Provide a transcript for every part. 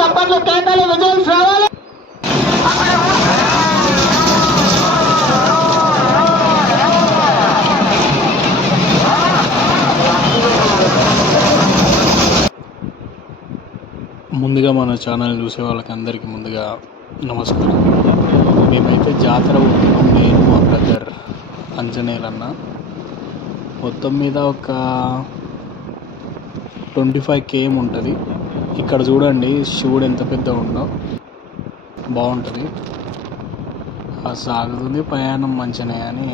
చప్పట్లు కేకలు విజయం ముందుగా మన ఛానల్ చూసే వాళ్ళకి అందరికీ ముందుగా నమస్కారం. మేమైతే జాతర పోతున్నాం నేను మా బ్రదర్ అంజనేయులు మొత్తం మీద ఒక ట్వంటీ ఫైవ్ కేఎం ఉంటుంది. ఇక్కడ చూడండి శివుడు ఎంత పెద్ద ఉందో. బాగుంటుంది. సాగుతుంది ప్రయాణం మంచిగానే అని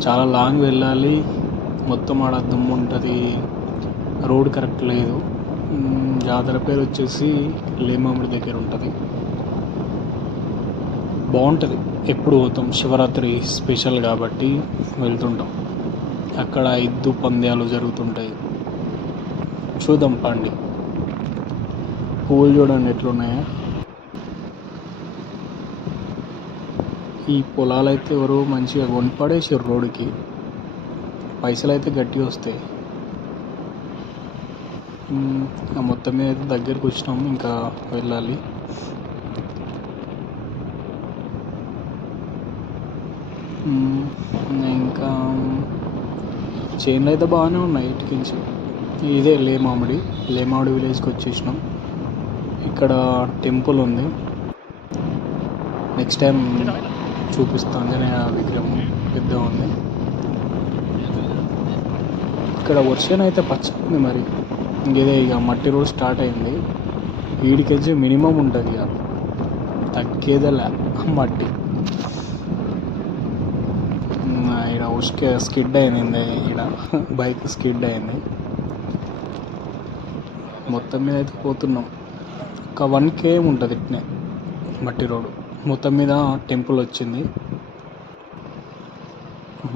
చాలా లాంగ్ వెళ్ళాలి. మొత్తం ఆడ దుమ్ము ఉంటుంది. రోడ్ కరెక్ట్ లేదు. జాతర పేరు వచ్చేసి లేమామిడి దగ్గర ఉంటుంది. బాగుంటుంది. ఎప్పుడు పోతాం? శివరాత్రి స్పెషల్ కాబట్టి వెళ్తుంటాం. అక్కడ ఎద్దు పంద్యాలు జరుగుతుంటాయి. చూద్దాం పండి. పువ్వులు చూడండి ఎట్లున్నాయో. ఈ పొలాలు అయితే ఎవరు మంచిగా కొనిపడేసారు రోడ్డుకి. పైసలు అయితే గట్టిగా వస్తాయి. ఆ మొత్తం మీద అయితే దగ్గరికి వచ్చినాం ఇంకా వెళ్ళాలి. ఇంకా చైన్లు అయితే బాగానే ఉన్నాయి ఇటుకించి ఇదే లేమామిడి లేమామిడి విలేజ్కి వచ్చేసినాం. ఇక్కడ టెంపుల్ ఉంది. నెక్స్ట్ టైం చూపిస్తాను ఆ విగ్రహం పెద్దగా ఉంది. ఇక్కడ వర్షం అయితే పచ్చింది మరి. ఇంకేదే ఇక మట్టి రోడ్ స్టార్ట్ అయింది. వీడికొచ్చి మినిమం ఉంటుంది ఇక. తగ్గేదేలే మట్టి. ఇక్కడ ఉష్కే స్కిడ్ అయింది ఇక్కడ బైక్ స్కిడ్ అయింది. మొత్తం మీద అయితే పోతున్నాం. ఒక వన్ కే ఉంటుంది ఇట్నే మట్టి రోడ్. మొత్తం మీద టెంపుల్ వచ్చింది.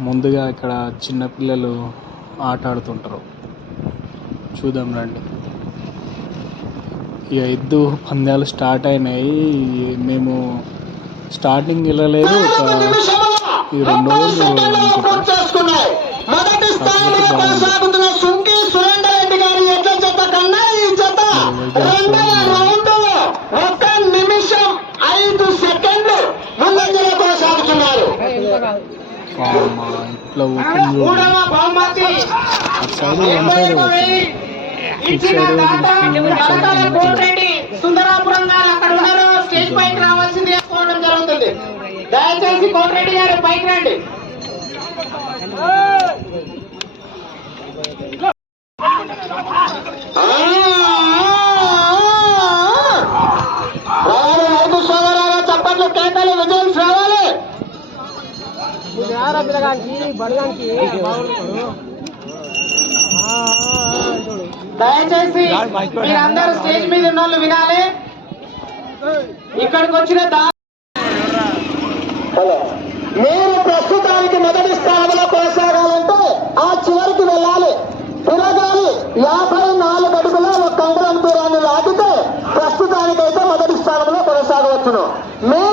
ముందుగా ఇక్కడ చిన్నపిల్లలు ఆట ఆడుతుంటారు. చూద్దాం రండి. ఇక ఎద్దు పందాలు స్టార్ట్ అయినాయి. మేము స్టార్టింగ్ వెళ్ళలేదు. ఒక ఈ అనుకుంటా చేసుకున్నాయి. మొదటి స్థానంలో కొనసాగుతున్న సుంకి సురేందర్ రెడ్డి గారి జత కన్నా ఈ జత రెండవ రౌండ్ ఒక్క నిమిషం ఐదు సెకండ్లు ముందంజలో కొనసాగుతున్నారు. మూడవ బహుమతి. ఇచ్చిన దాత సుందరాపురం గారు అక్కడ ఉన్నారు. స్టేజ్ జరుగుతుంది దయచేసి కోటిరెడ్డి గారు పైకి రండి. దయచేసి మీరందరూ స్టేజ్ మీద ఉన్న వాళ్ళు వినాలి. ఇక్కడికి వచ్చిన దా మీరు ప్రస్తుతానికి మొదటి స్థానంలో కొనసాగాలంటే ఆ చివరికి వెళ్ళాలి. తిరగాలి యాభై నాలుగు అడుగుల ఒక అంగుళం దూరాన్ని లాగితే ప్రస్తుతానికైతే మొదటి స్థానంలో కొనసాగవచ్చును. మీకు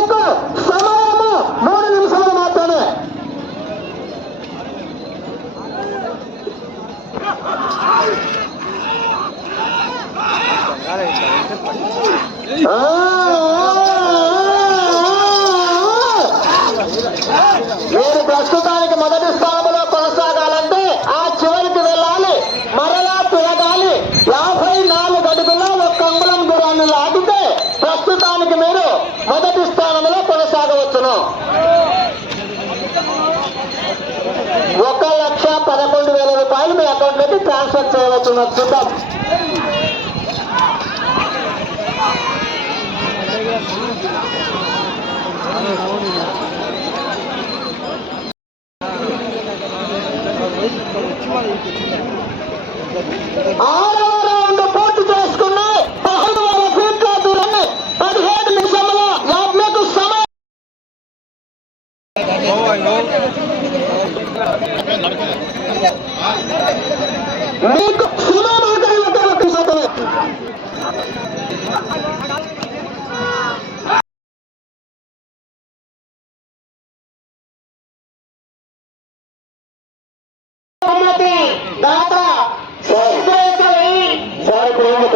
আলোচনা করতাম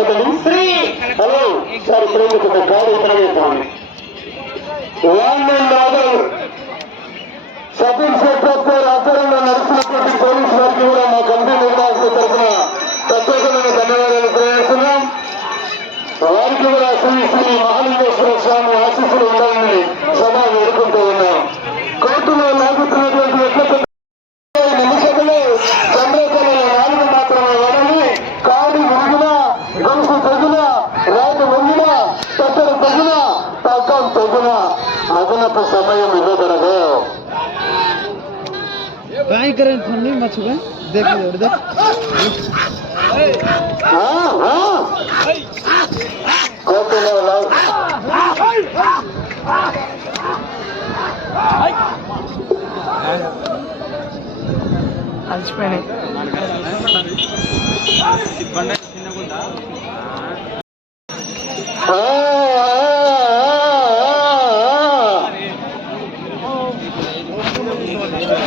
Gracias. নাচবে দেখি ওর দেখ అలసిపోయినాయి Thank you.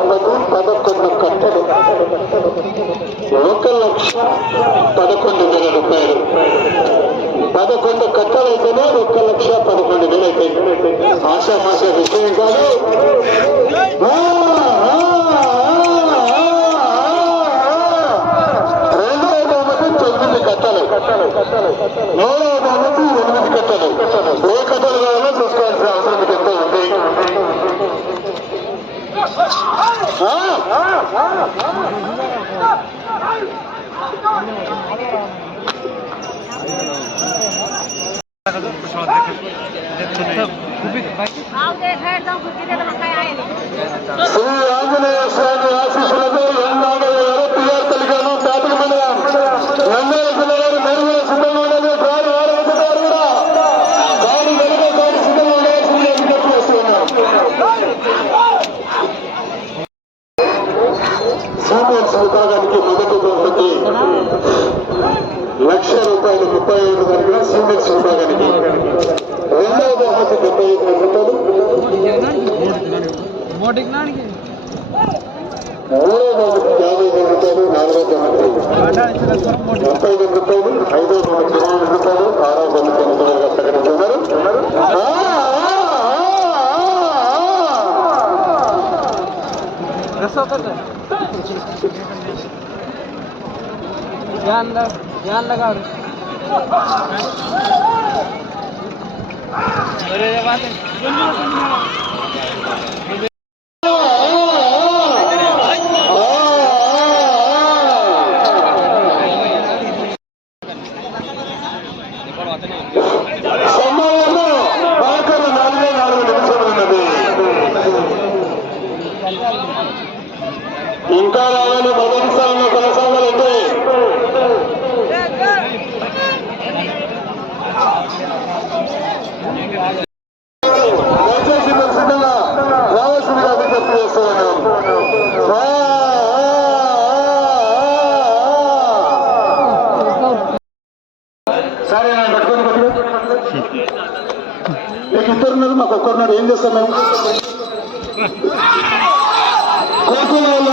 ఉండదు పదకొండు కట్టలు. ఒక లక్ష పదకొండు వేల రూపాయలు. పదకొండు కట్టలు అయితేనే ఒక లక్ష పదకొండు వేలు అయిపోయింది ఆశామాస విషయం కాదు రెండవ బొమ్మకు తొమ్మిది కట్టలు. మూడవ బొమ్మకు ఎనిమిది కట్టలు. খুবই ముప్పై ఐదు రూపాయలు ఐదు వందల రూపాయలు ఆరు వందల తొమ్మిది వందల ప్రకటిస్తున్నారు ध्यान लग ध्यान लगाओ अरे बात है ఇంకా రావాలి మొదటి స్థానంలో కొనసాగాలంటే దయచేసి ఖచ్చితంగా రావాల్సిందిగా విజ్ఞప్తి చేస్తున్నాను. సరే నన్ను పట్టుకొని ఇద్దరున్నారు మాకు ఒక్కరున్నారు ఏం చేస్తాం మేము? కోరుకున్న వాళ్ళు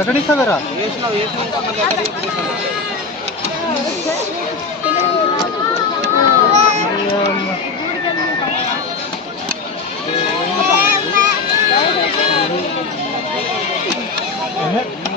ఎక్కడ ఇస్తారా Yeah.